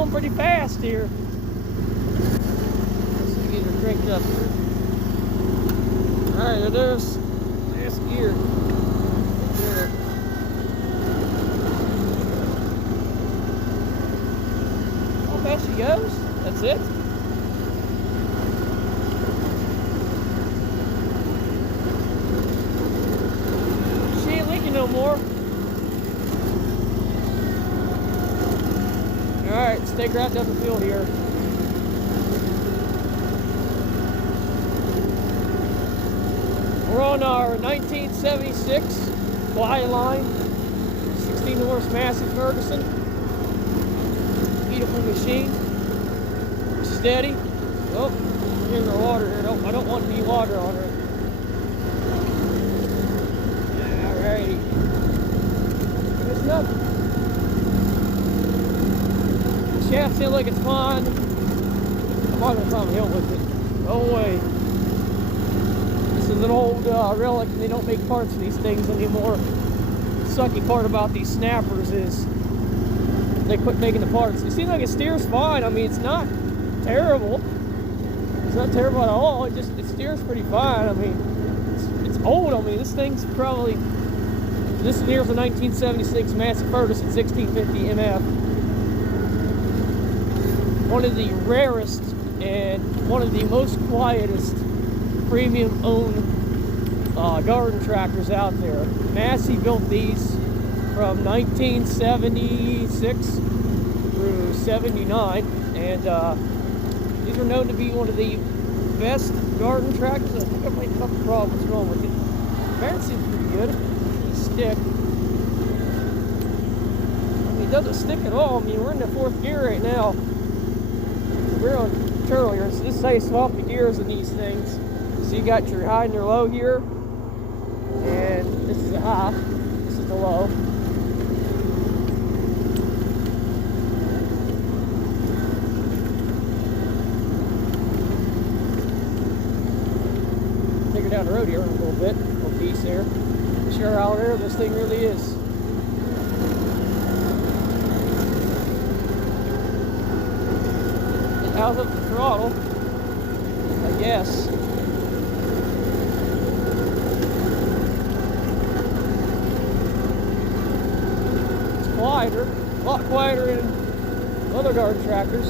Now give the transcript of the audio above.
going pretty fast here. Let's see, get her cranked up here. Alright, there it is. Last gear. There. How fast she goes? That's it. She ain't leaking no more. Alright, let's take her out down the field here. We're on our 1976 fly line, 16 horse Massey Ferguson. Beautiful machine. Steady. Oh, here's our water here. I don't want any water on her. Alrighty. There's nothing. The shaft seems like it's fine. I'm not going to climb a hill with it. No way. This is an old relic, and they don't make parts for these things anymore. The sucky part about these snappers is they quit making the parts. It seems like it steers fine. I mean, it's not terrible. It's not terrible at all. It steers pretty fine. I mean, it's old. I mean, this thing's probably, this here's a 1976 Massey Ferguson 1650 MF. One of the rarest and one of the most quietest premium owned garden tractors out there. Massey built these from 1976 through 79, and these are known to be one of the best garden tractors. I think I might have a problem. What's wrong with it? Apparently seems pretty good. It stick. I mean, it doesn't stick at all. I mean, we're in the 4th gear right now. We're on turtle here, so this is how you swap the gears in these things. So you got your high and your low here, and this is the high, this is the low. Take her down the road here in a little bit, a little piece there. Sure how rare this thing really is. It has up the throttle, I guess. Quieter, a lot quieter than other garden tractors.